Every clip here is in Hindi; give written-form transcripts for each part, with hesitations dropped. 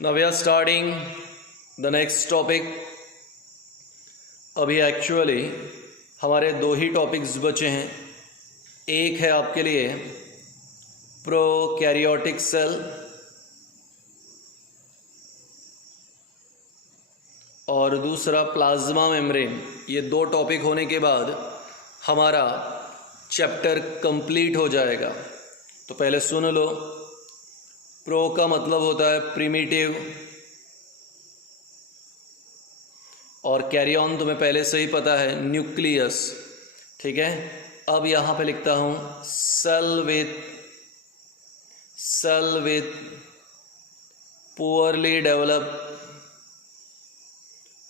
Now we are starting the next topic. अभी एक्चुअली हमारे दो ही टॉपिक्स बचे हैं. एक है आपके लिए प्रोकैरियोटिक सेल और दूसरा प्लाज्मा मेम्ब्रेन. ये दो टॉपिक होने के बाद हमारा चैप्टर कंप्लीट हो जाएगा. तो पहले सुन लो. प्रो का मतलब होता है प्रिमिटिव और कैरी ऑन तुम्हें पहले से ही पता है न्यूक्लियस. ठीक है. अब यहाँ पे लिखता हूँ cell with poorly developed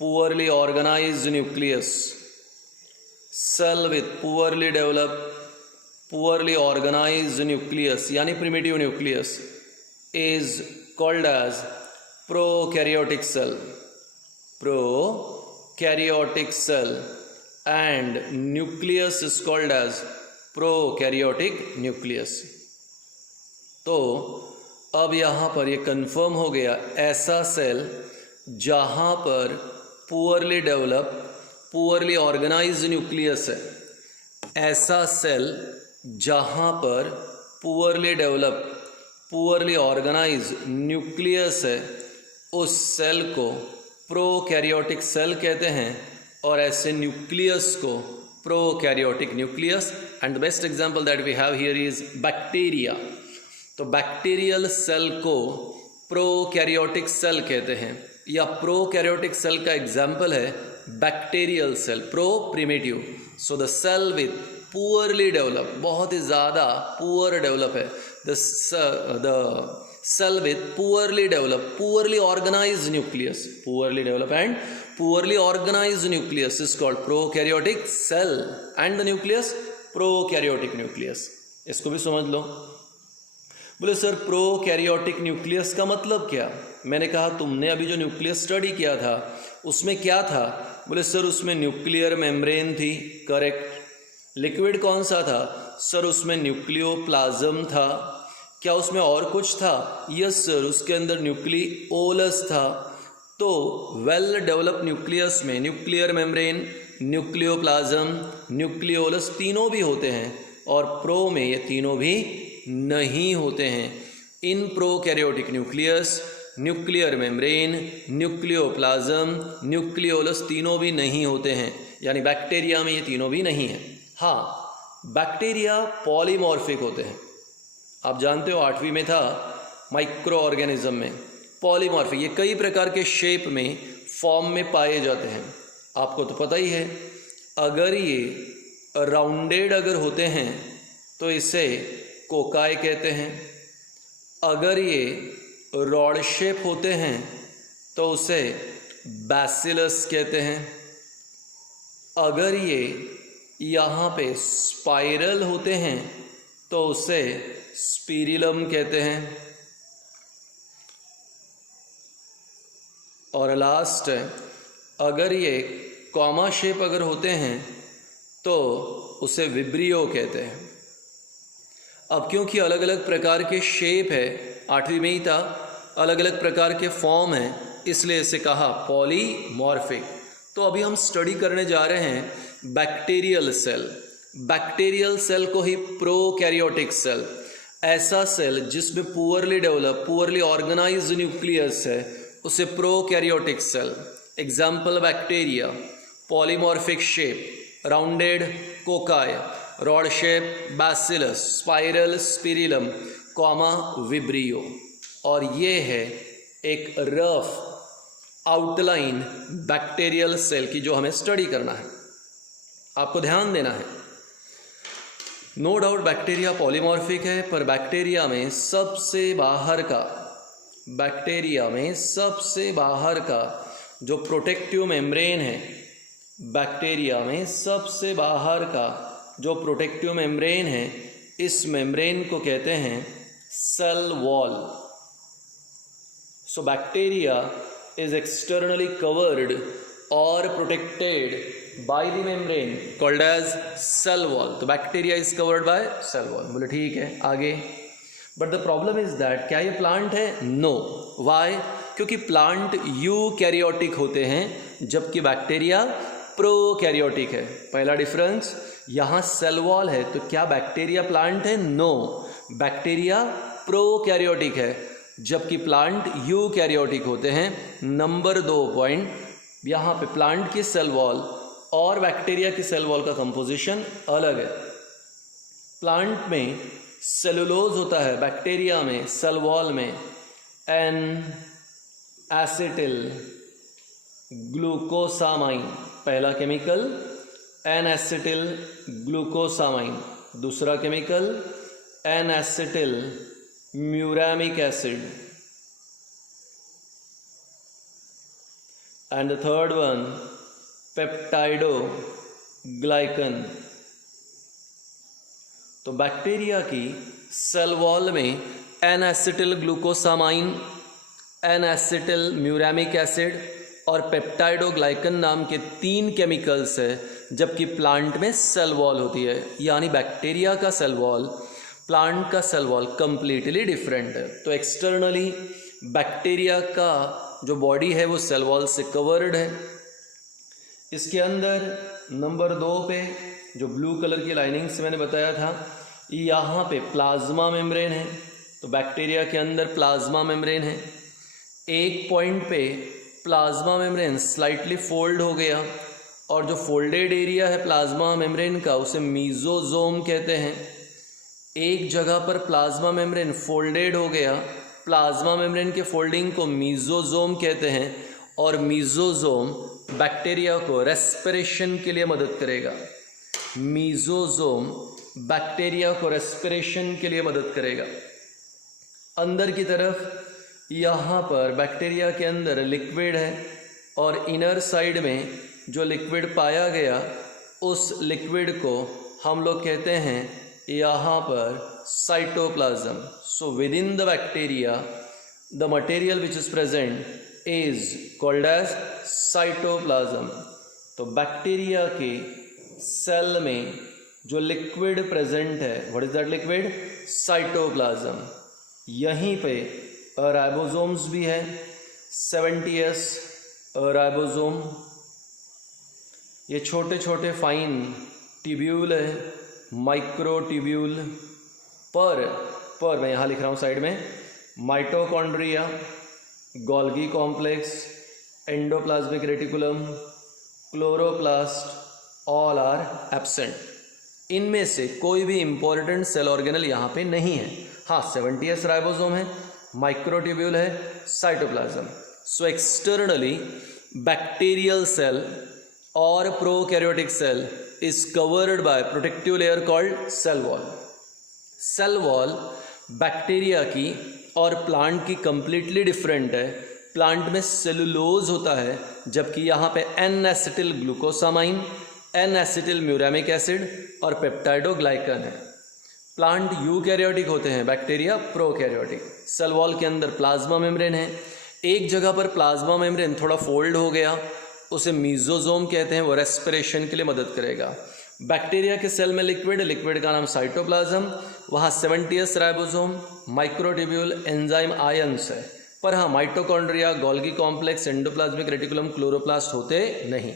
poorly organised nucleus. Cell with poorly developed poorly organised nucleus यानी primitive nucleus is called as prokaryotic cell. Prokaryotic cell and nucleus is called as prokaryotic nucleus. तो अब यहाँ पर ये कंफर्म हो गया, ऐसा सेल जहाँ पर poorly develop poorly organised nucleus है. ऐसा सेल जहाँ पर poorly develop poorly organize nucleus है, उस सेल को प्रोकैरियोटिक सेल कहते हैं. और ऐसे न्यूक्लियस को prokaryotic nucleus. And the best example that we have here is bacteria. तो बैक्टीरियल सेल को प्रोकैरियोटिक सेल कहते हैं, या प्रोकैरियोटिक सेल का एग्जाम्पल है bacterial cell. Pro primitive. So the cell with poorly develop, बहुत ही ज़्यादा पुअर डेवलप है. The cell with poorly developed, poorly organized nucleus, poorly developed and poorly organized nucleus is called prokaryotic cell, and the nucleus prokaryotic nucleus. इसको भी समझ लो. बोले सर प्रोकैरियोटिक न्यूक्लियस का मतलब क्या? मैंने कहा तुमने अभी जो न्यूक्लियस स्टडी किया था उसमें क्या था? बोले सर उसमें न्यूक्लियर मेम्ब्रेन थी. करेक्ट. लिक्विड कौन सा था? सर उसमें न्यूक्लियोप्लाज्म था. क्या उसमें और कुछ था? यस सर, उसके अंदर न्यूक्लियोलस था. तो वेल डेवलप्ड न्यूक्लियस में न्यूक्लियर मेम्ब्रेन, न्यूक्लियोप्लाज्म, न्यूक्लियोलस तीनों भी होते हैं, और प्रो में ये तीनों भी नहीं होते हैं. इन prokaryotic nucleus nuclear membrane, nucleoplasm, nucleolus तीनों भी नहीं होते हैं. यानी बैक्टीरिया में ये तीनों भी नहीं है. हाँ, बैक्टीरिया पॉलीमॉर्फिक होते हैं. आप जानते हो 8वीं में था माइक्रो ऑर्गेनिज्म में पॉलीमॉर्फिक. ये कई प्रकार के शेप में फॉर्म में पाए जाते हैं. आपको तो पता ही है. अगर ये राउंडेड अगर होते हैं तो इसे कोकाई कहते हैं. अगर ये रॉड शेप होते हैं तो उसे बैसिलस कहते हैं. अगर ये यहाँ पे स्पाइरल होते हैं तो उसे स्पिरिलम कहते हैं. और लास्ट अगर ये कॉमा शेप अगर होते हैं तो उसे विब्रियो कहते हैं. अब क्योंकि अलग अलग प्रकार के शेप है, 8वीं में ही था, अलग अलग प्रकार के फॉर्म हैं, इसलिए इसे कहा पॉलीमॉर्फिक. तो अभी हम स्टडी करने जा रहे हैं बैक्टीरियल सेल. बैक्टीरियल सेल को ही प्रोकैरियोटिक सेल, ऐसा सेल जिसमें poorly develop poorly organised nucleus है, उसे prokaryotic cell. Example bacteria, polymorphic shape, rounded cocci, rod shape bacillus, spiral spirillum, comma vibrio. और ये है एक रफ आउटलाइन बैक्टीरियल सेल की जो हमें स्टडी करना है. आपको ध्यान देना है. नो डाउट बैक्टीरिया पॉलीमॉर्फिक है, पर बैक्टीरिया में सबसे बाहर का जो प्रोटेक्टिव मेम्ब्रेन है, बैक्टीरिया में सबसे बाहर का जो प्रोटेक्टिव मेम्ब्रेन है, इस मेम्ब्रेन को कहते हैं cell wall. So bacteria is externally covered or protected by the membrane called as cell wall. तो bacteria is covered by cell wall. बोले ठीक है. आगे but the problem is that क्या ये प्लांट है? नो. वाई? क्योंकि प्लांट यूकैरियोटिक होते हैं जबकि बैक्टीरिया प्रोकैरियोटिक है। पहला डिफरेंस, यहाँ सेल वॉल है तो क्या बैक्टीरिया प्लांट है? नो, बैक्टीरिया प्रोकैरियोटिक है जबकि प्लांट यूकैरियोटिक होते हैं। नंबर 2 पॉइंट, यहाँ पे प्लांट की सेल वॉल और बैक्टीरिया की सेल वॉल का कंपोजिशन अलग है। प्लांट में सेलुलोज होता है, बैक्टीरिया में सेल वॉल में एन एसिटिल ग्लूकोसामाइन, पहला केमिकल एन एसिटिल ग्लूकोसामाइन, दूसरा chemical N acetyl muramic acid, and the third one peptidoglycan. तो बैक्टीरिया की सेल वॉल में N acetyl glucosamine, N acetyl muramic acid और पेप्टाइडोग्लाइकन नाम के 3 केमिकल्स है, जबकि प्लांट में सेल वॉल होती है। यानी बैक्टीरिया का सेल वॉल, प्लांट का सेल वॉल कंप्लीटली डिफरेंट है। तो एक्सटर्नली बैक्टीरिया का जो बॉडी है वो सेल वॉल से कवर्ड है। इसके अंदर नंबर 2 पे जो ब्लू कलर की लाइनिंग से मैंने बताया था, यहाँ पे प्लाज्मा मेम्ब्रेन है। तो बैक्टीरिया के अंदर प्लाज्मा मेम्ब्रेन है। एक पॉइंट पे प्लाज्मा मेम्ब्रेन स्लाइटली फोल्ड हो गया और जो फोल्डेड एरिया है प्लाज्मा मेम्ब्रेन का उसे मीजोजोम कहते हैं। एक जगह पर प्लाज्मा मेम्ब्रेन फोल्डेड हो गया, प्लाज्मा मेम्ब्रेन के फोल्डिंग को मीजोजोम कहते हैं और मीजोजोम बैक्टीरिया को रेस्पिरेशन के लिए मदद करेगा। मीजोजोम बैक्टीरिया को रेस्पिरेशन के लिए मदद करेगा। अंदर की तरफ यहाँ पर बैक्टीरिया के अंदर लिक्विड है और इनर साइड में जो लिक्विड पाया गया उस लिक्विड को हम लोग कहते हैं यहाँ पर cytoplasm. So within the bacteria the material which is present is called as cytoplasm. तो बैक्टीरिया के सेल में जो लिक्विड प्रेजेंट है, what is that liquid? Cytoplasm. यहीं पे राइबोसोम्स भी है, 70S राइबोसोम। ये छोटे छोटे फाइन ट्यूब्यूल है, माइक्रो ट्यूब्यूल पर मैं यहाँ लिख रहा हूँ साइड में, mitochondria, Golgi complex, endoplasmic reticulum, chloroplast, all are absent. इनमें से कोई भी इंपॉर्टेंट सेल ऑर्गेनल यहाँ पे नहीं है। हाँ, 70S राइबोसोम है, माइक्रोट्यूब्यूल है, cytoplasm. So externally bacterial cell और prokaryotic cell is covered by protective layer called cell wall. Cell wall bacteria की और प्लांट की कंप्लीटली डिफरेंट है। प्लांट में सेलुलोज होता है जबकि यहाँ पे N acetyl glucosamine, N acetyl muramic acid और पेप्टाइडोग्लाइकन है। प्लांट यूकैरियोटिक होते हैं, बैक्टीरिया प्रोकैरियोटिक। सेल वॉल के अंदर प्लाज्मा मेम्ब्रेन है। एक जगह पर प्लाज्मा मेम्ब्रेन थोड़ा फोल्ड हो गया, उसे मीजोजोम कहते हैं, वो रेस्पिरेशन के लिए मदद करेगा। बैक्टीरिया के सेल में लिक्विड का नाम साइटोप्लाज्म, वहाँ 70S ribosome, microtubule, enzyme, ions है। पर हाँ, mitochondria, Golgi complex, endoplasmic reticulum, chloroplast होते नहीं।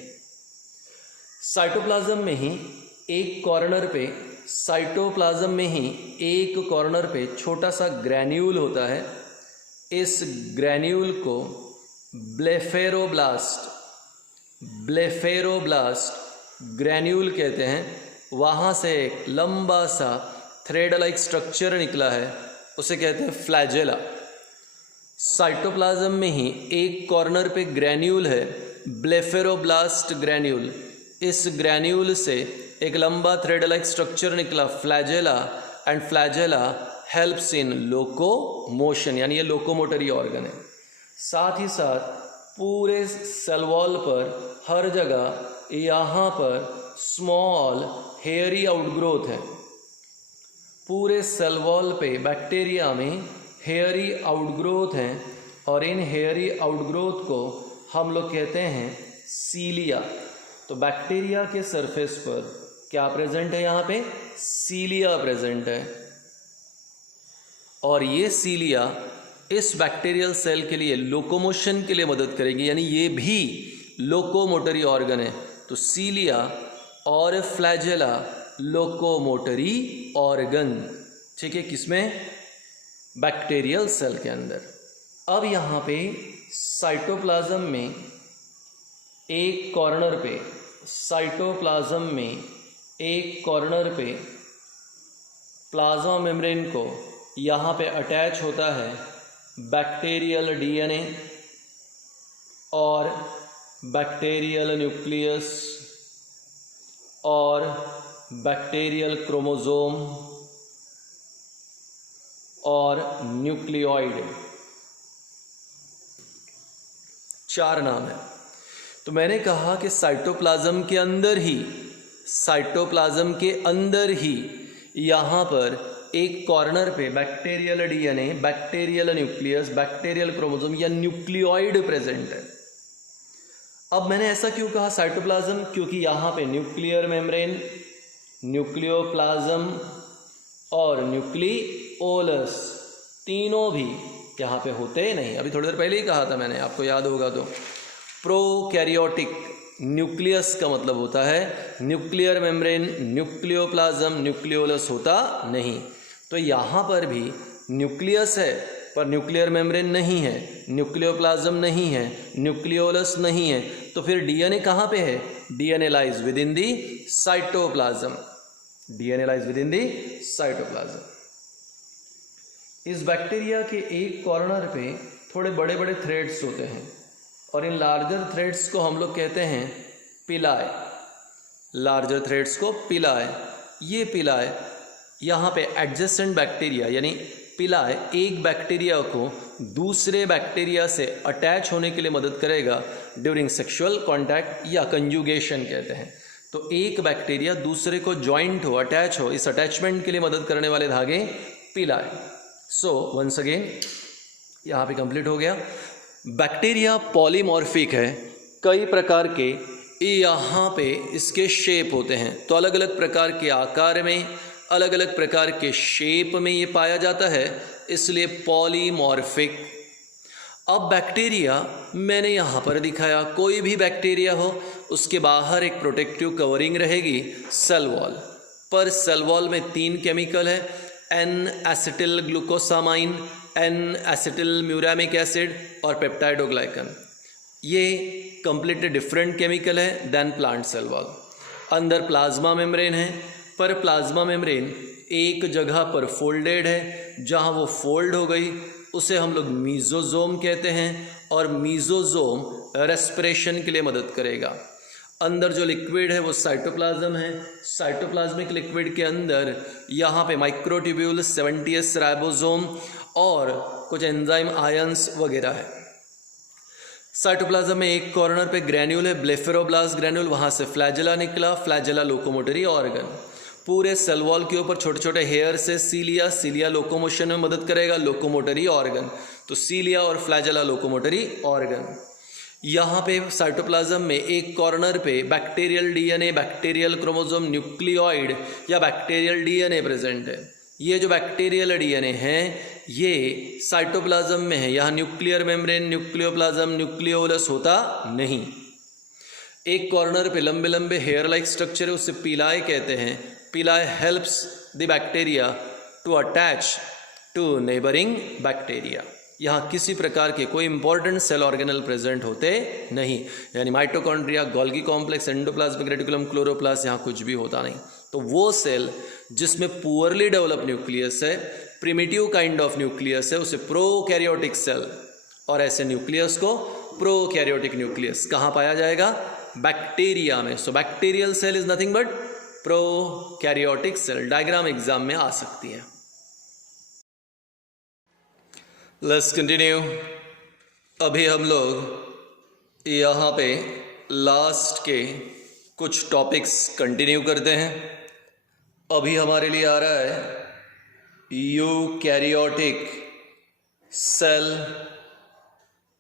साइटोप्लाज्म में ही एक कॉर्नर पे छोटा सा ग्रैन्यूल होता है। इस ग्रैन्यूल को ब्लेफेरोब्लास्ट ग्रैन्यूल कहते हैं। वहाँ से एक लंबा सा थ्रेड लाइक स्ट्रक्चर निकला है, उसे कहते हैं फ्लैजेला। साइटोप्लाज्म में ही एक कॉर्नर पे ग्रैन्यूल है, ब्लेफेरोब्लास्ट ग्रैन्यूल। इस ग्रैन्यूल से एक लंबा थ्रेड लाइक स्ट्रक्चर निकला, flagella, and flagella helps in locomotion, यानी ये लोकोमोटरी ऑर्गन है। साथ ही साथ पूरे सेल वॉल पर हर जगह यहाँ पर स्मॉल हेयरी आउटग्रोथ है। पूरे सेल वॉल पे बैक्टीरिया में हेयरी आउटग्रोथ हैं और इन हेयरी आउटग्रोथ को हम लोग कहते हैं सीलिया। तो बैक्टीरिया के सरफेस पर क्या प्रेजेंट है? यहाँ पे सीलिया प्रेजेंट है और ये सीलिया इस बैक्टीरियल सेल के लिए लोकोमोशन के लिए मदद करेंगे, यानी ये भी लोकोमोटरी ऑर्गन है। तो सीलिया और फ्लैजेला लोकोमोटरी ऑर्गन, ठीक है, किसमें? बैक्टीरियल सेल के अंदर। अब यहाँ पे साइटोप्लाज्म में एक कॉर्नर पे, साइटोप्लाज्म में एक कॉर्नर पे प्लाज्मा मेम्ब्रेन को यहाँ पे अटैच होता है बैक्टीरियल डीएनए और बैक्टीरियल न्यूक्लियस और बैक्टीरियल क्रोमोसोम और न्यूक्लियोइड, 4 नाम है। तो मैंने कहा कि साइटोप्लाज्म के अंदर ही, साइटोप्लाज्म के अंदर ही यहाँ पर एक कॉर्नर पे bacterial DNA, bacterial nucleus, bacterial chromosome या न्यूक्लियोइड प्रेजेंट है। अब मैंने ऐसा क्यों कहा साइटोप्लाज्म? क्योंकि यहाँ पे न्यूक्लियर मेम्ब्रेन, न्यूक्लियोप्लाज्म और न्यूक्लियोलस तीनों भी यहाँ पे होते नहीं। अभी थोड़ी देर पहले ही कहा था मैंने, आपको याद होगा तो। प्रोकैरियोटिक न्यूक्लियस का मतलब होता है न्यूक्लियर मेम्ब्रेन, न्यूक्लियोप्लाज्म, न्यूक्लियोलस होता नहीं। तो यहाँ पर भी न्यूक्लियस है पर न्यूक्लियर मेम्ब्रेन नहीं है, न्यूक्लियोप्लाज्म नहीं है, न्यूक्लियोलस नहीं है। तो फिर डीएनए कहाँ पे है? DNA lies with in the cytoplasm, DNA lies with in the cytoplasm. इस बैक्टीरिया के एक कॉर्नर पे थोड़े बड़े बड़े थ्रेड्स होते हैं और इन लार्जर थ्रेड्स को हम लोग कहते हैं पिलाए, लार्जर थ्रेड्स को पिलाए। ये पिलाए यहाँ पे एडजेसेंट बैक्टीरिया, यानी पिलाए एक बैक्टीरिया को दूसरे बैक्टीरिया से अटैच होने के लिए मदद करेगा ड्यूरिंग सेक्सुअल कॉन्टैक्ट या कंजुगेशन कहते हैं। तो एक बैक्टीरिया दूसरे को ज्वाइंट हो, अटैच हो, इस अटैचमेंट के लिए मदद करने वाले धागे पिलाए। सो वंस अगेन यहाँ पे कंप्लीट हो गया। बैक्टीरिया पॉलीमॉर्फिक है, कई प्रकार के यहाँ पे इसके शेप होते हैं। तो अलग अलग प्रकार के आकार में, अलग अलग प्रकार के शेप में ये पाया जाता है, इसलिए पॉलीमॉर्फिक। अब बैक्टीरिया मैंने यहाँ पर दिखाया, कोई भी बैक्टीरिया हो उसके बाहर एक प्रोटेक्टिव कवरिंग रहेगी सेल वॉल पर। सेल वॉल में 3 केमिकल है, N acetyl glucosamine, N acetyl muramic acid और पेप्टाइडोग्लाइकन। ये कंप्लीटली डिफरेंट केमिकल है देन प्लांट सेल वॉल। अंदर प्लाज्मा मेम्ब्रेन है पर प्लाज्मा मेम्ब्रेन एक जगह पर फोल्डेड है, जहाँ वो फोल्ड हो गई उसे हम लोग मीजोजोम कहते हैं और मीजोजोम रेस्पिरेशन के लिए मदद करेगा। अंदर जो लिक्विड है वो साइटोप्लाज्म है। साइटोप्लाज्मिक लिक्विड के अंदर यहाँ पे माइक्रोट्यूब्यूल, 70S राइबोसोम और कुछ एंजाइम आयंस वगैरह है। साइटोप्लाज्म में एक कॉर्नर पे ग्रैन्यूल है, ब्लेफेरोब्लास्ट ग्रैन्यूल, वहाँ से फ्लैजेला निकला, फ्लैजेला लोकोमोटरी ऑर्गन। पूरे सेल वॉल के ऊपर छोटे छोटे हेयर से सीलिया, सीलिया लोकोमोशन में मदद करेगा, लोकोमोटरी ऑर्गन। तो सीलिया और फ्लैजेला लोकोमोटरी ऑर्गन। यहाँ पे साइटोप्लाज्म में एक कॉर्नर पे bacterial DNA, bacterial chromosome, nucleoid या बैक्टीरियल डीएनए प्रेजेंट है। ये जो बैक्टीरियल डीएनए है ये साइटोप्लाज्म में है, यहाँ न्यूक्लियर मेम्ब्रेन, न्यूक्लियोप्लाज्म, न्यूक्लियोलस होता नहीं। एक कॉर्नर पे लंबे लंबे हेयर लाइक स्ट्रक्चर है, उससे पिलाए कहते हैं। Pili helps the bacteria to attach to neighbouring bacteria. यहाँ किसी प्रकार के कोई इंपॉर्टेंट सेल ऑर्गेनल प्रेजेंट होते नहीं, यानी mitochondria, Golgi complex, endoplasmic reticulum, chloroplast, यहाँ कुछ भी होता नहीं। तो वो सेल जिसमें पुअरली डेवलप न्यूक्लियस है, प्रिमिटिव काइंड ऑफ न्यूक्लियस है, उसे प्रोकैरियोटिक सेल, और ऐसे न्यूक्लियस को प्रोकैरियोटिक न्यूक्लियस कहाँ पाया जाएगा? बैक्टीरिया में। So bacterial cell is nothing but prokaryotic cell. Diagram exam में आ सकती है। Let's continue. अभी हम लोग यहाँ पे लास्ट के कुछ टॉपिक्स कंटिन्यू करते हैं। अभी हमारे लिए आ रहा है यूकैरियोटिक सेल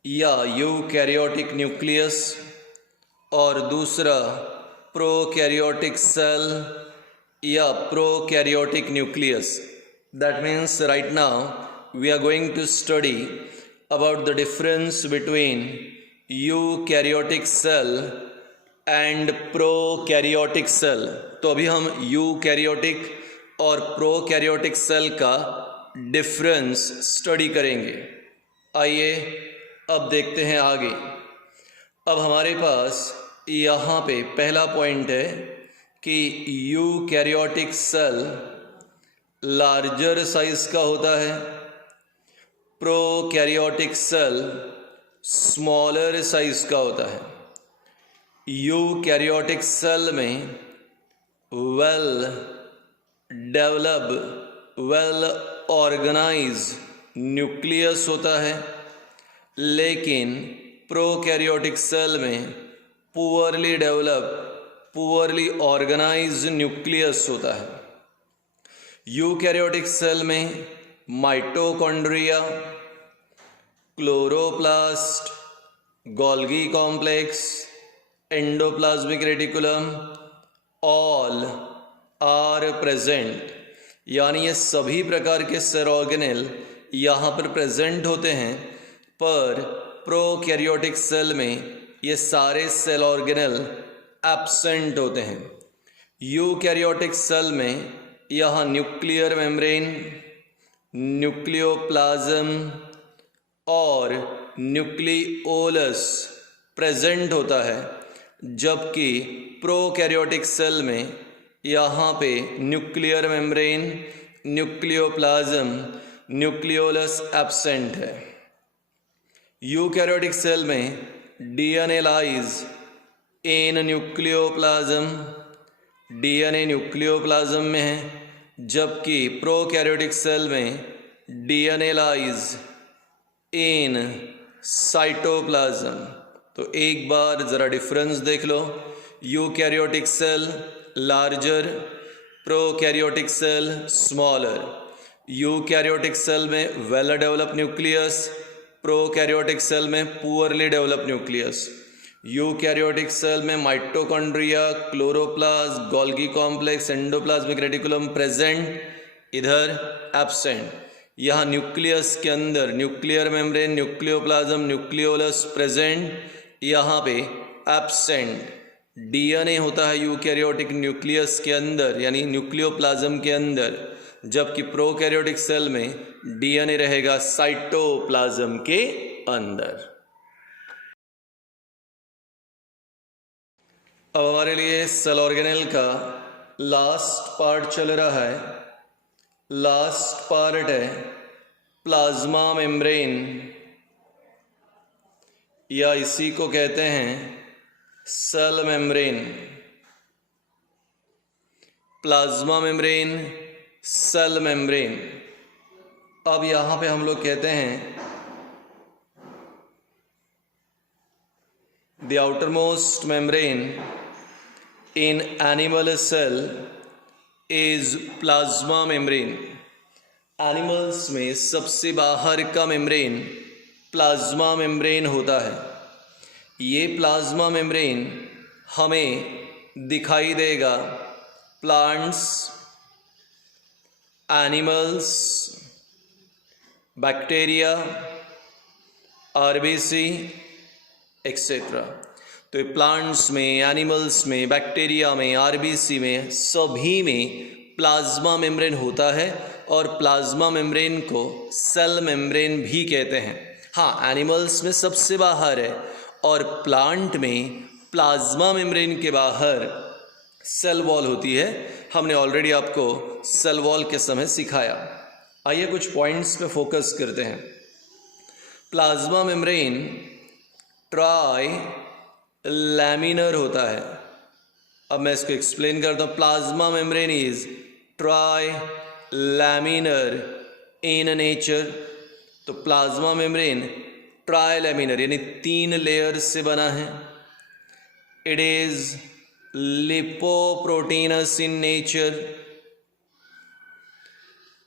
या यूकैरियोटिक न्यूक्लियस, और दूसरा प्रोकैरियोटिक सेल या prokaryotic nucleus. That means right now we are going to study about the difference between eukaryotic cell and prokaryotic cell। तो अभी हम यूकैरियोटिक और प्रोकैरियोटिक सेल का डिफरेंस स्टडी करेंगे। आइए अब देखते हैं आगे। अब हमारे पास यहाँ पे पहला पॉइंट है कि यूकैरियोटिक सेल लार्जर साइज का होता है, प्रोकैरियोटिक सेल स्मॉलर साइज का होता है। यूकैरियोटिक सेल में well develop, well organize nucleus होता है, लेकिन प्रोकैरियोटिक सेल में poorly develop, poorly organize nucleus होता है। यूकैरियोटिक सेल में mitochondria, chloroplast, Golgi complex, endoplasmic reticulum all are present, यानी ये सभी प्रकार के सेल ऑर्गेनेल यहाँ पर प्रेजेंट होते हैं। पर प्रोकैरियोटिक सेल में ये सारे सेल ऑर्गेनेल एब्सेंट होते हैं। यूकैरियोटिक सेल में यहाँ न्यूक्लियर मेम्ब्रेन, न्यूक्लियोप्लाज्म और न्यूक्लियोलस प्रेजेंट होता है, जबकि प्रोकैरियोटिक सेल में यहाँ पे nuclear membrane, nucleoplasm, nucleolus absent है। यूकैरियोटिक सेल में DNA lies in nucleoplasm, DNA nucleoplasm में है, जबकि प्रोकैरियोटिक सेल में डीएनए लाइज इन साइटोप्लाज्म। तो एक बार ज़रा डिफरेंस देख लो। Eukaryotic cell larger, prokaryotic cell smaller. Eukaryotic cell में well develop nucleus, prokaryotic cell में poorly develop nucleus. Eukaryotic cell में mitochondria, chloroplast, Golgi complex, endoplasmic reticulum present, इधर एब्सेंट। यहाँ न्यूक्लियस के अंदर nuclear membrane, nucleoplasm, nucleolus present, यहाँ पे एब्सेंट। डीएनए होता है यूकैरियोटिक न्यूक्लियस के अंदर, यानी न्यूक्लियोप्लाज्म के अंदर, जबकि प्रोकैरियोटिक सेल में डीएनए रहेगा साइटोप्लाज्म के अंदर। अब हमारे लिए सेल ऑर्गेनेल का लास्ट पार्ट चल रहा है। लास्ट पार्ट है प्लाज्मा मेम्ब्रेन, या इसी को कहते हैं cell membrane. Plasma membrane, cell membrane. अब यहाँ पे हम लोग कहते हैं the outermost membrane in animal cell is plasma membrane. Animals में सबसे बाहर का मेम्ब्रेन प्लाज्मा मेम्ब्रेन होता है। ये प्लाज्मा मेम्ब्रेन हमें दिखाई देगा plants, animals, bacteria, RBC etcetera. तो ये प्लांट्स में, एनिमल्स में, बैक्टीरिया में, आरबीसी में, सभी में प्लाज्मा मेम्ब्रेन होता है, और प्लाज्मा मेम्ब्रेन को सेल मेम्ब्रेन भी कहते हैं। हाँ, एनिमल्स में सबसे बाहर है, और प्लांट में प्लाज्मा मेम्ब्रेन के बाहर सेल वॉल होती है। हमने ऑलरेडी आपको सेल वॉल के समय सिखाया। आइए कुछ पॉइंट्स पे फोकस करते हैं। प्लाज्मा मेम्ब्रेन ट्राई लैमिनर होता है। अब मैं इसको एक्सप्लेन करता हूँ। Plasma membrane is trilaminar in nature. तो प्लाज्मा मेम्ब्रेन ट्राई लैमिनर यानी 3 लेयर से बना है। It is lipoproteinous in nature.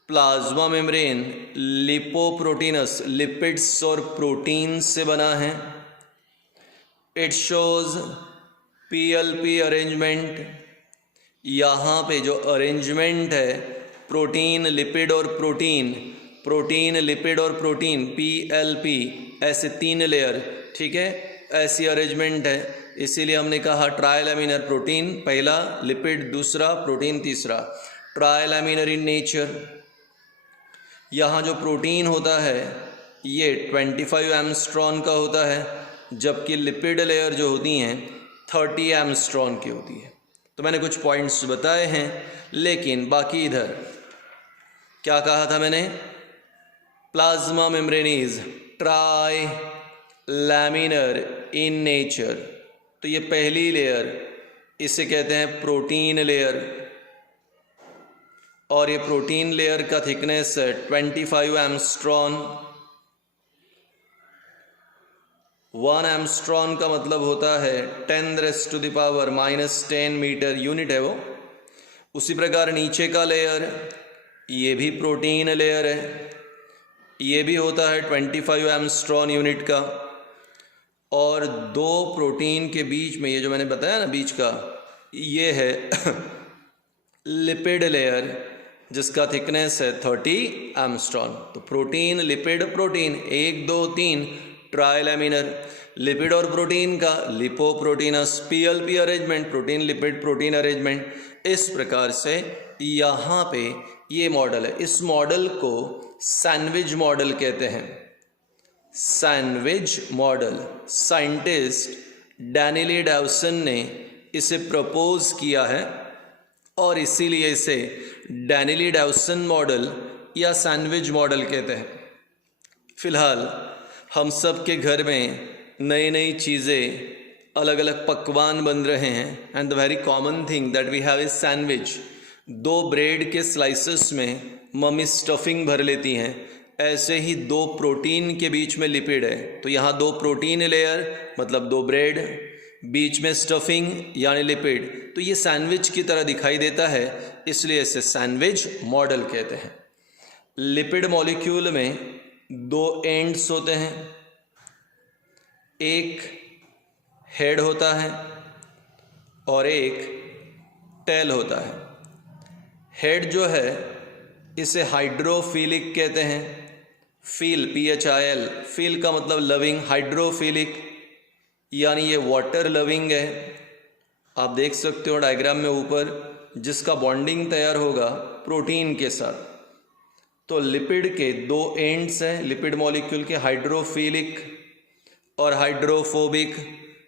Plasma membrane lipoproteinous, lipids और प्रोटीन से बना है। It shows PLP arrangement. यहाँ पे जो अरेंजमेंट है प्रोटीन, लिपिड और प्रोटीन, प्रोटीन, लिपिड और प्रोटीन, PLP, ऐसे 3 लेयर, ठीक है, ऐसी अरेंजमेंट है। इसीलिए हमने कहा ट्राइलैमिनर प्रोटीन पहला, लिपिड दूसरा, प्रोटीन तीसरा। ट्राइलैमिनर इन नेचर। यहाँ जो प्रोटीन होता है ये 25 एंगस्ट्रॉन का होता है, जबकि लिपिड लेयर जो होती हैं 30 एंगस्ट्रॉन की होती है। तो मैंने कुछ पॉइंट्स बताए हैं, लेकिन बाकी इधर क्या कहा था मैंने? Plasma membrane is trilaminar in nature. तो ये पहली लेयर, इसे कहते हैं प्रोटीन लेयर, और ये प्रोटीन लेयर का थिकनेस है 25 एंगस्ट्रॉन। 1 एंगस्ट्रॉन का मतलब होता है 10⁻⁻10 मीटर, यूनिट है वो। उसी प्रकार नीचे का लेयर, ये भी प्रोटीन लेयर है, ये भी होता है 25 एंगस्ट्रॉन यूनिट का। और 2 प्रोटीन के बीच में, ये जो मैंने बताया ना बीच का, ये है लिपिड लेयर, जिसका थिकनेस है 30 एंगस्ट्रॉन। तो प्रोटीन, लिपिड, प्रोटीन, 1 2 3 ट्राइलैमिनर। लिपिड और प्रोटीन का लिपोप्रोटीनस PLP arrangement, protein lipid protein arrangement. इस प्रकार से यहाँ पे ये मॉडल है। इस मॉडल को सैंडविच मॉडल कहते हैं। Sandwich model, scientist Daniel Dawson ने इसे प्रपोज किया है और इसीलिए इसे डैनियल डाउसन मॉडल या सैंडविच मॉडल कहते हैं। फिलहाल हम सब के घर में नई नई चीज़ें, अलग अलग पकवान बन रहे हैं, and the very common thing that we have is sandwich. 2 bread के स्लाइसेस में मम्मी स्टफिंग भर लेती हैं, ऐसे ही 2 प्रोटीन के बीच में लिपिड है। तो यहाँ 2 प्रोटीन लेयर मतलब 2 ब्रेड, बीच में स्टफिंग यानी लिपिड। तो ये सैंडविच की तरह दिखाई देता है, इसलिए इसे सैंडविच मॉडल कहते हैं। लिपिड मॉलिक्यूल में 2 एंड्स होते हैं, एक हेड होता है और एक टेल होता है। हेड जो है इसे हाइड्रोफिलिक कहते हैं। फील, PHIL, फील का मतलब लविंग, हाइड्रोफिलिक यानी ये वाटर लविंग है। आप देख सकते हो डायग्राम में ऊपर, जिसका बॉन्डिंग तैयार होगा प्रोटीन के साथ। तो लिपिड के 2 एंड्स हैं लिपिड मॉलिक्यूल के, हाइड्रोफिलिक और हाइड्रोफोबिक।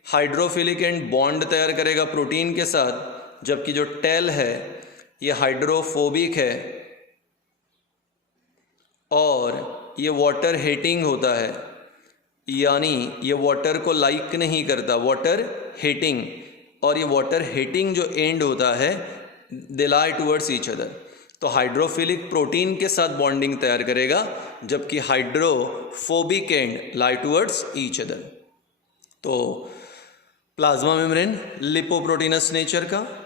हाइड्रोफिलिक एंड बॉन्ड तैयार करेगा प्रोटीन के साथ, जबकि जो टेल है ये हाइड्रोफोबिक है और ये वाटर हेटिंग होता है, यानी ये वाटर को लाइक नहीं करता, वाटर हेटिंग। और ये वाटर हेटिंग जो एंड होता है, they lie towards each other. तो हाइड्रोफिलिक प्रोटीन के साथ बॉन्डिंग तैयार करेगा, जबकि hydrophobic end lie towards each other. तो प्लाज्मा मेम्ब्रेन लिपोप्रोटीनस नेचर का,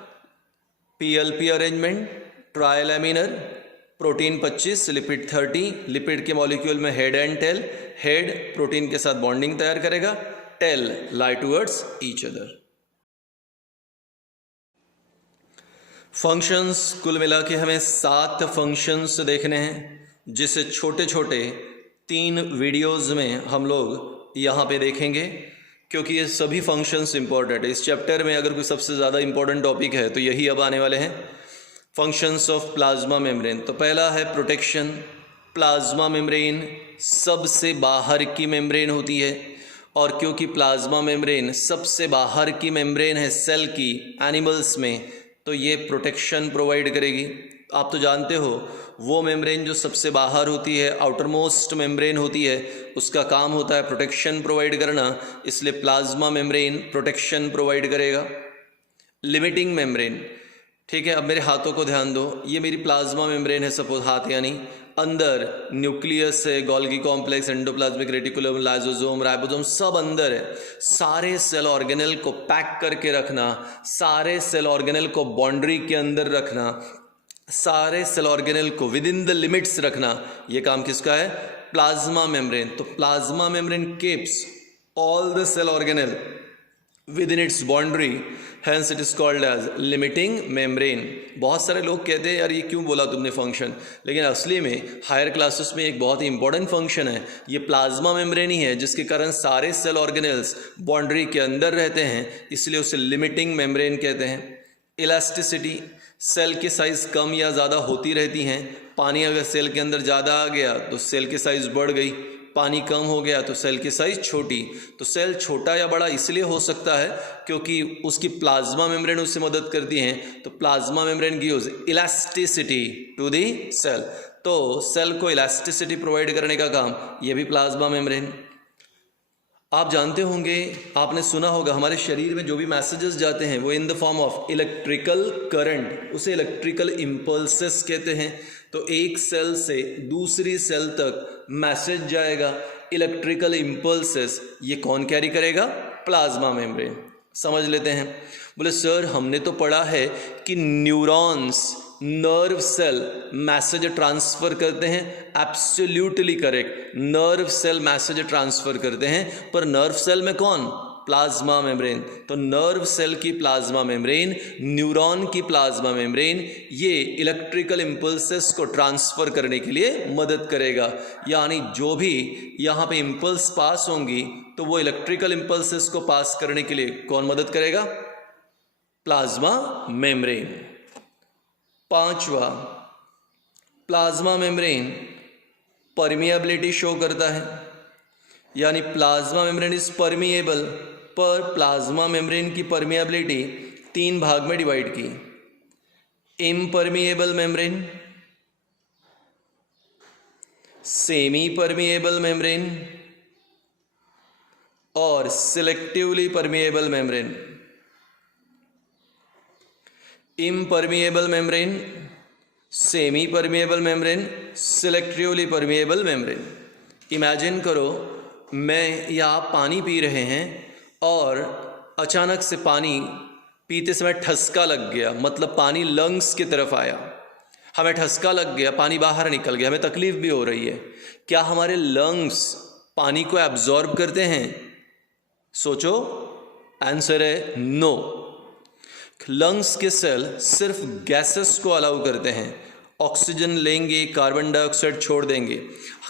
PLP arrangement, trilaminar, protein 25, lipid 30, lipid के मॉलिक्यूल में head and tail. Head protein के साथ बॉन्डिंग तैयार करेगा, tail lie towards each other. Functions, कुल मिला के हमें 7 फंक्शंस देखने हैं, जिसे छोटे छोटे 3 वीडियोस में हम लोग यहाँ पे देखेंगे, क्योंकि ये सभी फंक्शंस इंपॉर्टेंट है। इस चैप्टर में अगर कोई सबसे ज़्यादा इंपॉर्टेंट टॉपिक है तो यही अब आने वाले हैं, फंक्शंस ऑफ प्लाज्मा मेम्ब्रेन। तो पहला है प्रोटेक्शन। प्लाज्मा मेम्ब्रेन सबसे बाहर की मेम्ब्रेन होती है, और क्योंकि प्लाज्मा मेम्ब्रेन सबसे बाहर की मेम्ब्रेन है सेल की एनिमल्स में, तो ये प्रोटेक्शन प्रोवाइड करेगी। आप तो जानते हो वो मेम्ब्रेन जो सबसे बाहर होती है, आउटर मोस्ट मेम्ब्रेन होती है, उसका काम होता है प्रोटेक्शन प्रोवाइड करना, इसलिए प्लाज्मा मेम्ब्रेन प्रोटेक्शन प्रोवाइड करेगा। लिमिटिंग मेम्ब्रेन, ठीक है, अब मेरे हाथों को ध्यान दो, ये मेरी प्लाज्मा मेम्ब्रेन है, सपोज हाथ, यानी अंदर न्यूक्लियस है, Golgi complex, endoplasmic reticulum, lysosome, ribosome, सब अंदर है। सारे सेल ऑर्गेनेल को पैक करके रखना, सारे सेल ऑर्गेनेल को बाउंड्री के अंदर रखना, सारे सेल ऑर्गेनेल को विद इन द लिमिट्स रखना, ये काम किसका है? Plasma membrane. तो plasma membrane keeps all the cell organelle within its boundary, hence it is called as limiting membrane. बहुत सारे लोग कहते हैं यार ये क्यों बोला तुमने फंक्शन, लेकिन असली में हायर क्लासेस में एक बहुत ही इंपॉर्टेंट फंक्शन है, ये प्लाज्मा मेम्ब्रेन ही है, जिसके कारण सारे सेल ऑर्गेनेल्स बाउंड्री के अंदर रहते हैं, इसलिए उसे लिमिटिंग मेम्ब्रेन कहते हैं. इलास्टिसिटी, सेल की साइज़ कम या ज़्यादा होती रहती हैं. पानी अगर सेल के अंदर ज़्यादा आ गया तो सेल की साइज़ बढ़ गई, पानी कम हो गया तो सेल की साइज़ छोटी. तो सेल छोटा या बड़ा इसलिए हो सकता है क्योंकि उसकी प्लाज्मा मेम्ब्रेन उससे मदद करती हैं. तो plasma membrane gives elasticity to the cell. तो सेल को इलास्टिसिटी प्रोवाइड करने का काम ये भी प्लाज्मा मेम्ब्रेन. आप जानते होंगे, आपने सुना होगा, हमारे शरीर में जो भी मैसेजेस जाते हैं वो in the form of electrical current, उसे इलेक्ट्रिकल इम्पल्सेस कहते हैं. तो एक सेल से दूसरी सेल तक मैसेज जाएगा, इलेक्ट्रिकल इम्पल्सेस, ये कौन कैरी करेगा? Plasma membrane. समझ लेते हैं. बोले सर हमने तो पढ़ा है कि neurons nerve cell message transfer करते हैं. Absolutely correct, nerve cell message transfer करते हैं, पर नर्व सेल में कौन? Plasma membrane. तो नर्व सेल की प्लाज्मा मेम्ब्रेन, न्यूरॉन की प्लाज्मा मेम्ब्रेन, ये इलेक्ट्रिकल इम्पल्सेस को ट्रांसफ़र करने के लिए मदद करेगा. यानी जो भी यहाँ पे इम्पल्स पास होंगी तो वो इलेक्ट्रिकल इम्पल्सेस को पास करने के लिए कौन मदद करेगा? Plasma membrane. पांचवा, प्लाज्मा मेम्ब्रेन परमिएबिलिटी शो करता है, यानी प्लाज्मा मेम्ब्रेन इज परमिएबल. पर प्लाज्मा मेम्ब्रेन की परमिएबिलिटी 3 भाग में डिवाइड की. Impermeable membrane, semi permeable membrane और selectively permeable membrane. Impermeable membrane, semi permeable membrane, selectively permeable membrane. Imagine करो मैं या आप पानी पी रहे हैं और अचानक से पानी पीते समय ठसका लग गया, मतलब पानी लंग्स की तरफ आया, हमें ठसका लग गया, पानी बाहर निकल गया, हमें तकलीफ भी हो रही है. क्या हमारे लंग्स पानी को एब्जॉर्ब करते हैं? सोचो, आंसर है नो. लंग्स के सेल सिर्फ गैसेस को अलाउ करते हैं. ऑक्सीजन लेंगे, कार्बन डाइऑक्साइड छोड़ देंगे,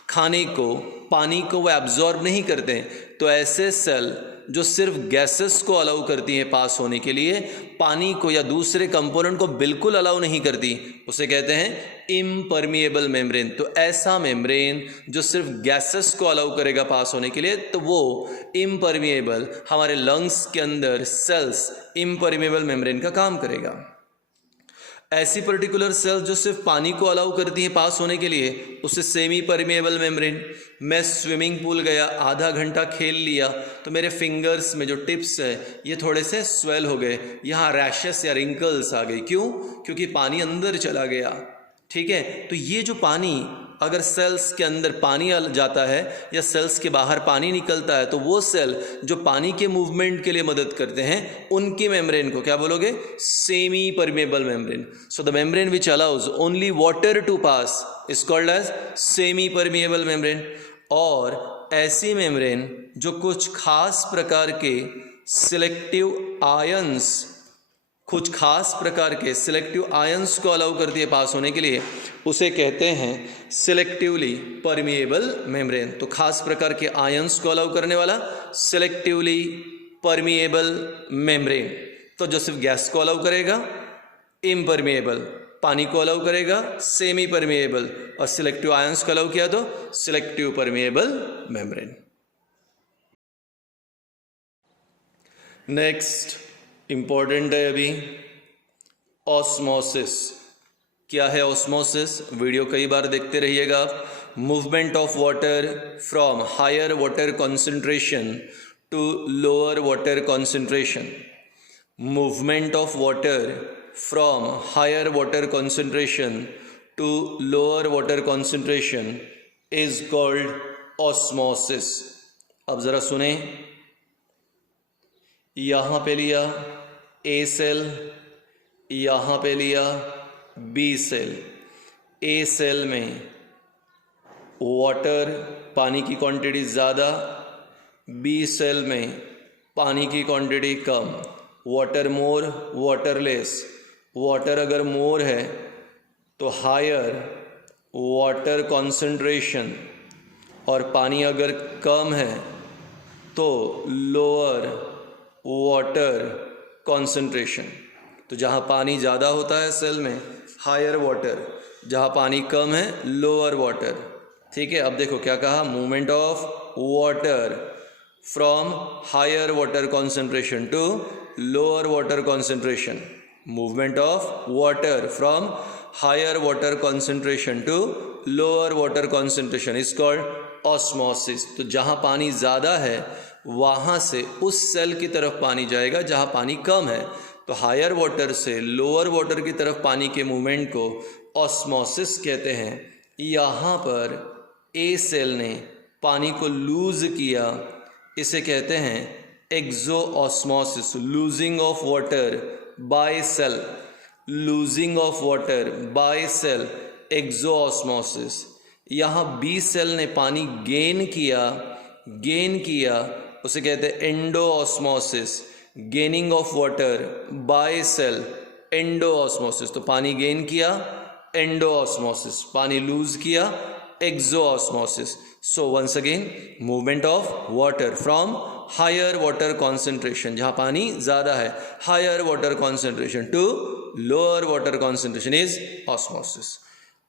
खाने को, पानी को वो एब्जॉर्ब नहीं करते हैं. तो ऐसे सेल जो सिर्फ गैसेस को अलाउ करती हैं पास होने के लिए, पानी को या दूसरे कंपोनेंट को बिल्कुल अलाउ नहीं करती, उसे कहते हैं इम्परमिएबल मेम्ब्रेन. तो ऐसा मेम्ब्रेन जो सिर्फ गैसेस को अलाउ करेगा पास होने के लिए, तो वो इम्परमिएबल, हमारे लंग्स के अंदर सेल्स इम्परमिएबल मेम्ब्रेन का काम करेगा. ऐसी पर्टिकुलर सेल्स जो सिर्फ पानी को अलाउ करती हैं पास होने के लिए, उसे सेमी परमिएबल मेम्ब्रेन. मैं स्विमिंग पूल गया, आधा घंटा खेल लिया, तो मेरे फिंगर्स में जो टिप्स है ये थोड़े से स्वेल हो गए, यहाँ रैशेस या रिंकल्स आ गई. क्यों? क्योंकि पानी अंदर चला गया. ठीक है. तो ये जो पानी, अगर सेल्स के अंदर पानी जाता है या सेल्स के बाहर पानी निकलता है, तो वो सेल जो पानी के मूवमेंट के लिए मदद करते हैं, उनकी मेम्ब्रेन को क्या बोलोगे? Semi permeable membrane. So the membrane which allows only water to pass is called as semi permeable membrane. और ऐसी मेम्ब्रेन जो कुछ खास प्रकार के सिलेक्टिव आयंस, कुछ खास प्रकार के सिलेक्टिव आयंस को अलाउ करती है पास होने के लिए, उसे कहते हैं सिलेक्टिवली परमिएबल मेम्ब्रेन. तो खास प्रकार के आयंस को अलाउ करने वाला सिलेक्टिवली परमिएबल मेम्ब्रेन. तो जो सिर्फ गैस को अलाउ करेगा इम्परमिएबल, पानी को अलाउ करेगा सेमी परमिएबल, और सिलेक्टिव आयंस को अलाउ किया तो selective permeable membrane. Next important है अभी ऑस्मोसिस. क्या है ऑस्मोसिस? वीडियो कई बार देखते रहिएगा. Movement of water from higher water concentration to lower water concentration. Movement of water from higher water concentration to lower water concentration is called osmosis. अब ज़रा सुने, यहाँ पे लिया ए सेल, यहाँ पे लिया बी सेल. ए सेल में वाटर, पानी की क्वांटिटी ज़्यादा, बी सेल में पानी की क्वांटिटी कम, water more, water less. Water अगर मोर है तो हायर वाटर कॉन्सेंट्रेशन, और पानी अगर कम है तो लोअर वाटर कॉन्सेंट्रेशन। तो जहाँ पानी ज़्यादा होता है सेल में हायर वाटर, जहाँ पानी कम है लोअर वाटर। ठीक है, अब देखो क्या कहा, movement of water from higher water concentration to lower water concentration. Movement of water from higher water concentration to lower water concentration is called osmosis. तो जहाँ पानी ज़्यादा है वहाँ से उस सेल की तरफ पानी जाएगा जहाँ पानी कम है। तो हायर वाटर से लोअर वाटर की तरफ पानी के मूवमेंट को ऑस्मोसिस कहते हैं। यहाँ पर ए सेल ने पानी को लूज किया, इसे कहते हैं exosmosis, losing of water by cell. Losing of water by cell, exosmosis. यहाँ बी सेल ने पानी गेन किया, उसे कहते हैं endosmosis, gaining of water by cell, endosmosis. तो पानी गेन किया एंडोऑस्मोसिस, पानी लूज किया exosmosis. So once again, movement of water from higher water concentration, जहाँ पानी ज़्यादा है higher water concentration, to lower water concentration is osmosis.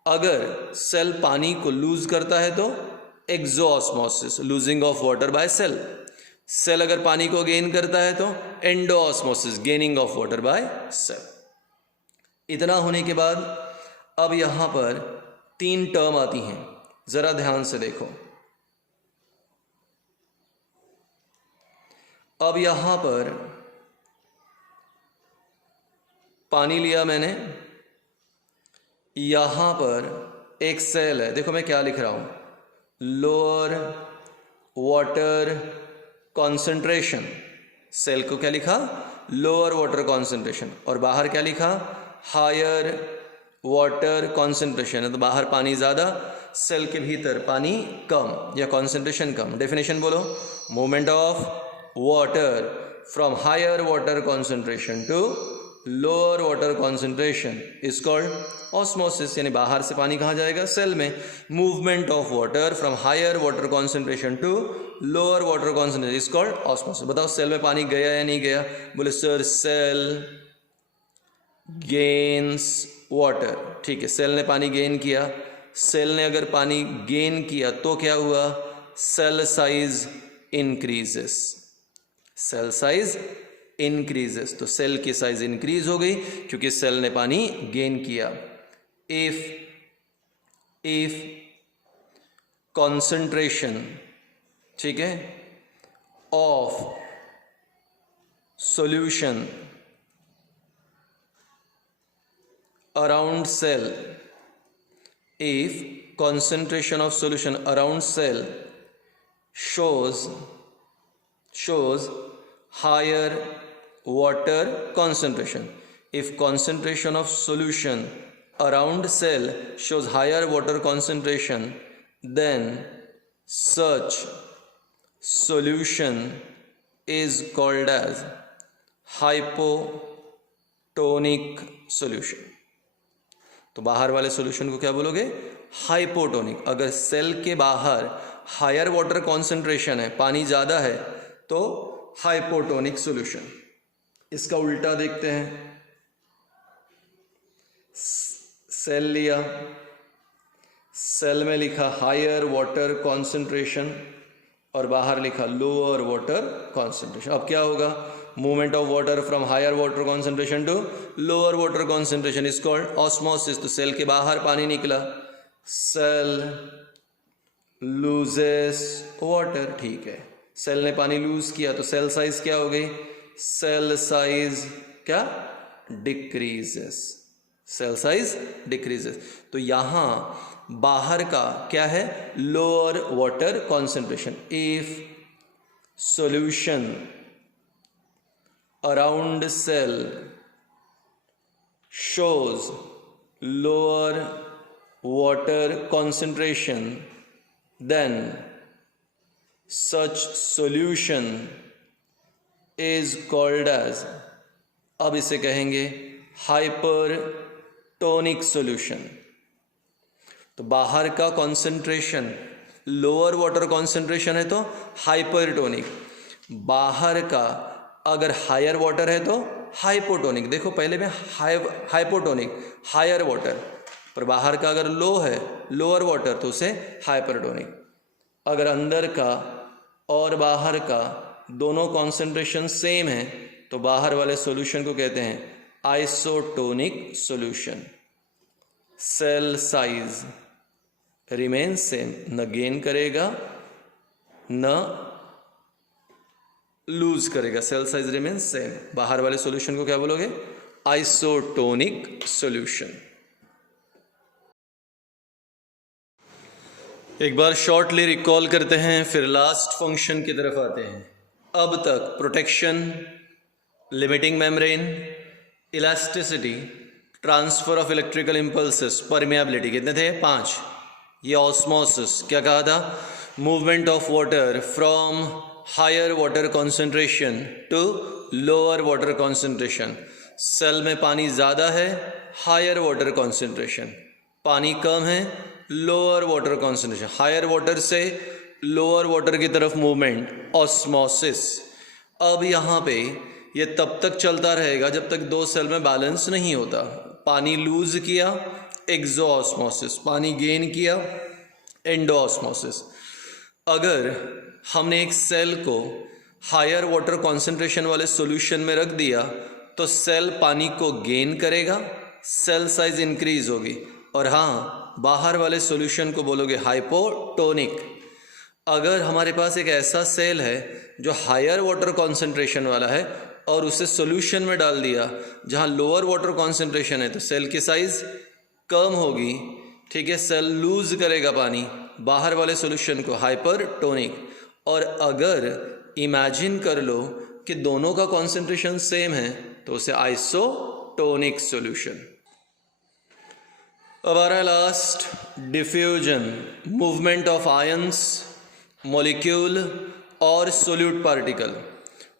अगर सेल पानी को लूज करता है तो exosmosis, losing of water by cell. Cell अगर पानी को गेन करता है तो endosmosis, gaining of water by cell. इतना होने के बाद अब यहाँ पर 3 टर्म आती हैं, जरा ध्यान से देखो। अब यहाँ पर पानी लिया मैंने, यहाँ पर एक सेल है, देखो मैं क्या लिख रहा हूँ, लोअर वाटर कॉन्सेंट्रेशन। सेल को क्या लिखा, लोअर वाटर कॉन्सेंट्रेशन, और बाहर क्या लिखा, हायर वाटर कॉन्सेंट्रेशन। तो बाहर पानी ज़्यादा, सेल के भीतर पानी कम या कॉन्सेंट्रेशन कम। डेफिनेशन बोलो, movement of water from higher water concentration to lower water concentration is called osmosis. यानी बाहर से पानी कहाँ जाएगा, सेल में। Movement of water from higher water concentration to lower water concentration is called osmosis. बताओ सेल में पानी गया या नहीं गया, बोले सर सेल गेन्स वाटर। ठीक है, सेल ने पानी गेन किया। सेल ने अगर पानी गेन किया तो क्या हुआ, cell size increases, cell size increases. तो सेल की साइज इंक्रीज हो गई क्योंकि सेल ने पानी गेन किया। इफ कॉन्सेंट्रेशन, ठीक है, of solution around cell, if concentration of solution around cell shows higher water concentration, if concentration of solution around cell shows higher water concentration, then such solution is called as hypotonic solution। तो बाहर वाले सॉल्यूशन को क्या बोलोगे, हाइपोटोनिक। अगर सेल के बाहर हायर वाटर कॉन्सेंट्रेशन है, पानी ज़्यादा है, तो हाइपोटोनिक सॉल्यूशन। इसका उल्टा देखते हैं, सेल लिया, सेल में लिखा हायर वाटर कॉन्सेंट्रेशन और बाहर लिखा लोअर वाटर कॉन्सेंट्रेशन। अब क्या होगा, movement of water from higher water concentration to lower water concentration is called osmosis. तो सेल के बाहर पानी निकला, सेल लूजेस वाटर। ठीक है, सेल ने पानी लूज किया तो सेल साइज क्या हो गई, सेल साइज क्या डिक्रीजेस, सेल साइज डिक्रीजेस। तो यहाँ बाहर का क्या है, lower water concentration. If solution around cell shows lower water concentration, then such solution is called as, अब इसे कहेंगे हाइपरटोनिक सॉल्यूशन। तो बाहर का कॉन्सेंट्रेशन लोअर वाटर कॉन्सेंट्रेशन है तो हाइपरटोनिक, बाहर का अगर हायर वाटर है तो हाइपोटोनिक। देखो पहले में हाइपोटोनिक हायर वाटर, पर बाहर का अगर लो है लोअर वाटर तो उसे हाइपरटोनिक। अगर अंदर का और बाहर का दोनों कॉन्सेंट्रेशन सेम है तो बाहर वाले सॉल्यूशन को कहते हैं isotonic solution. Cell size remain same, न गेन करेगा न लूज करेगा, सेल साइज रिमेन सेम। बाहर वाले सॉल्यूशन को क्या बोलोगे? Isotonic solution. एक बार शॉर्टली रिकॉल करते हैं, फिर लास्ट फंक्शन की तरफ आते हैं। अब तक protection, limiting membrane, elasticity, transfer of electrical impulses, permeability, कितने थे? 5। ये ऑस्मोसिस, क्या कहा था? Movement of water from higher water concentration to lower water concentration. Cell में पानी ज़्यादा है, हायर वाटर कॉन्सेंट्रेशन, पानी कम है, lower water concentration, higher water से लोअर वाटर की तरफ मूवमेंट, ऑस्मोसिस। अब यहाँ पे ये तब तक चलता रहेगा जब तक दो सेल में बैलेंस नहीं होता। पानी लूज किया, एक्सोऑस्मोसिस, पानी गेन किया, एंडोऑस्मोसिस। अगर हमने एक सेल को हायर वाटर कॉन्सेंट्रेशन वाले सॉल्यूशन में रख दिया तो सेल पानी को गेन करेगा, सेल साइज इंक्रीज होगी, और हाँ बाहर वाले सॉल्यूशन को बोलोगे हाइपोटोनिक। अगर हमारे पास एक ऐसा सेल है जो हायर वाटर कॉन्सेंट्रेशन वाला है और उसे सॉल्यूशन में डाल दिया जहाँ लोअर वाटर कॉन्सेंट्रेशन है तो सेल की साइज कम होगी, ठीक है, सेल लूज करेगा पानी, बाहर वाले सॉल्यूशन को हाइपरटोनिक। और अगर इमेजिन कर लो कि दोनों का कॉन्सेंट्रेशन सेम है तो उसे आइसोटोनिक सॉल्यूशन। अब आ रहा है last, diffusion, movement of ions, molecule और solute particle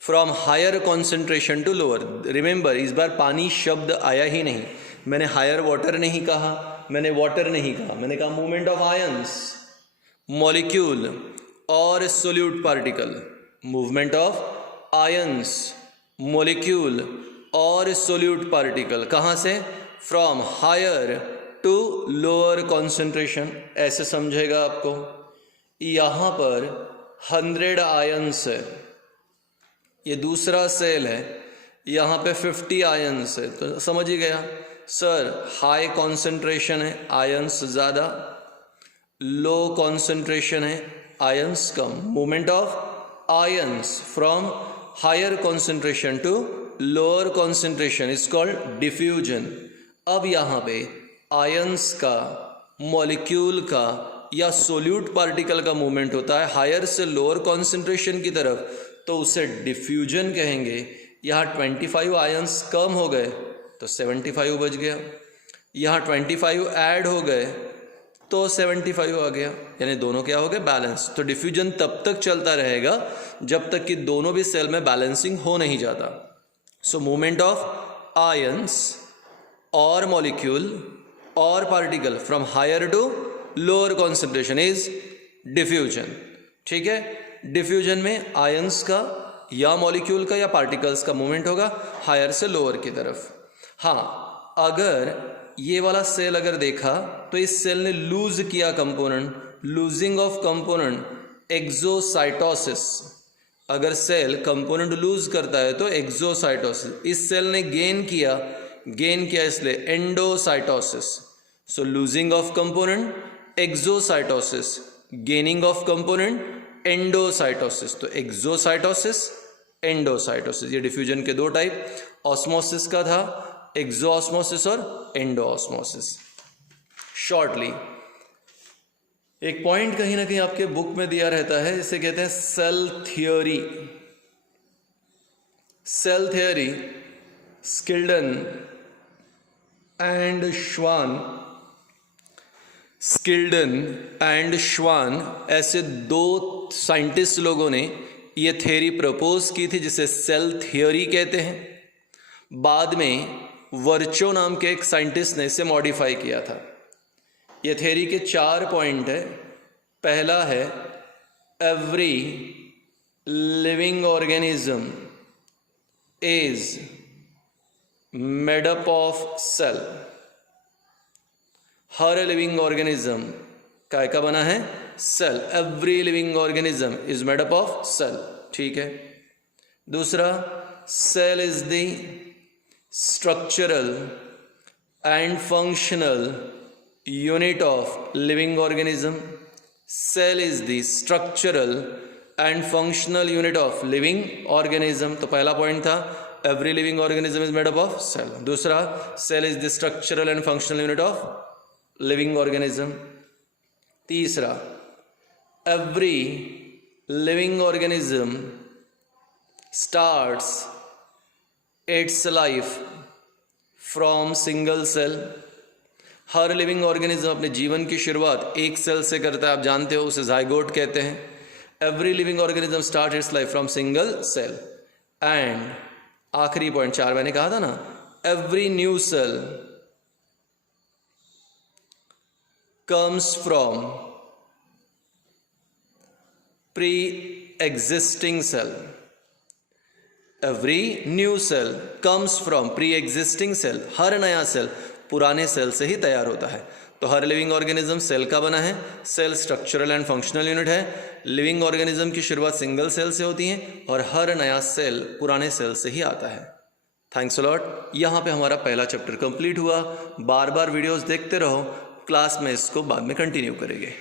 from higher concentration to lower. Remember, इस बार पानी शब्द आया ही नहीं, मैंने हायर वाटर नहीं कहा, मैंने वाटर नहीं कहा, मैंने कहा मूवमेंट ऑफ आयंस, मॉलिक्यूल और solute particle. Movement of ions, molecule और सोल्यूट पार्टिकल कहाँ से? From higher to lower concentration. ऐसे समझेगा आपको, यहाँ पर 100 आयंस है, ये दूसरा सेल है, यहाँ पे 50 आयंस है, तो समझ ही गया सर हाई कॉन्सेंट्रेशन है, आयंस ज़्यादा, लो कॉन्सेंट्रेशन है, आयंस कम। Movement of ions from higher concentration to lower concentration is called diffusion. अब यहाँ पे आयंस का, मॉलिक्यूल का या सोल्यूट पार्टिकल का मूवमेंट होता है हायर से लोअर कॉन्सेंट्रेशन की तरफ, तो उसे डिफ्यूजन कहेंगे। यहाँ 25 आयंस कम हो गए तो 75 बच गया, यहाँ 25 ऐड हो गए तो 75 आ गया, यानी दोनों क्या हो गए? बैलेंस। तो डिफ्यूजन तब तक चलता रहेगा जब तक कि दोनों भी सेल में बैलेंसिंग हो नहीं जाता। सो मूवमेंट ऑफ आयंस और मॉलिक्यूल और particle from higher to lower concentration is diffusion. ठीक है, डिफ्यूजन में आयंस का या मॉलिक्यूल का या पार्टिकल्स का मूवमेंट होगा हायर से लोअर की तरफ। हाँ, अगर ये वाला सेल अगर देखा तो इस सेल ने लूज किया component, losing of component exocytosis. अगर सेल कंपोनेंट लूज करता है तो एक्सोसाइटोसिस। इस सेल ने गेन किया इसलिए endocytosis. So losing of component exocytosis, gaining of component endocytosis. तो एक्सोसाइटोसिस, एंडोसाइटोसिस, ये डिफ्यूजन के दो टाइप ऑस्मोसिस का था, एक्सोऑस्मोसिस और एंडोऑस्मोसिस। शॉर्टली एक पॉइंट कहीं ना कहीं आपके बुक में दिया रहता है, इसे कहते हैं cell theory. Cell theory Schleiden and Schwann ऐसे दो साइंटिस्ट लोगों ने ये थ्योरी प्रपोज की थी जिसे सेल थियोरी कहते हैं। बाद में वर्चो नाम के एक साइंटिस्ट ने इसे मॉडिफाई किया था। ये थ्योरी के 4 पॉइंट है। पहला है every living organism is made up of cell. हर लिविंग ऑर्गेनिज्म काय का बना है? Cell. Every living organism is made up of cell. ठीक है। दूसरा, cell is the structural and functional unit of living organism. Cell is the structural and functional unit of living organism. तो पहला पॉइंट था every living organism is made up of cell. दूसरा, cell is the structural and functional unit of living organism. तीसरा, every living organism starts its life from single cell. हर लिविंग ऑर्गेनिज्म अपने जीवन की शुरुआत एक सेल से करता है। आप जानते हो, उसे जाइगोट कहते हैं। Every living organism start its life from single cell. And आखिरी पॉइंट 4 मैंने कहा था ना, every new cell comes from pre-existing cell. Every new cell comes from pre-existing cell. हर नया सेल पुराने सेल से ही तैयार होता है। तो हर लिविंग ऑर्गेनिज्म सेल का बना है। Cell structural and functional unit है। लिविंग ऑर्गेनिज्म की शुरुआत सिंगल सेल से होती है और हर नया सेल पुराने सेल से ही आता है। Thanks a lot. यहाँ पे हमारा पहला चैप्टर कंप्लीट हुआ। बार बार वीडियोस देखते रहो, क्लास में इसको बाद में कंटिन्यू करेंगे।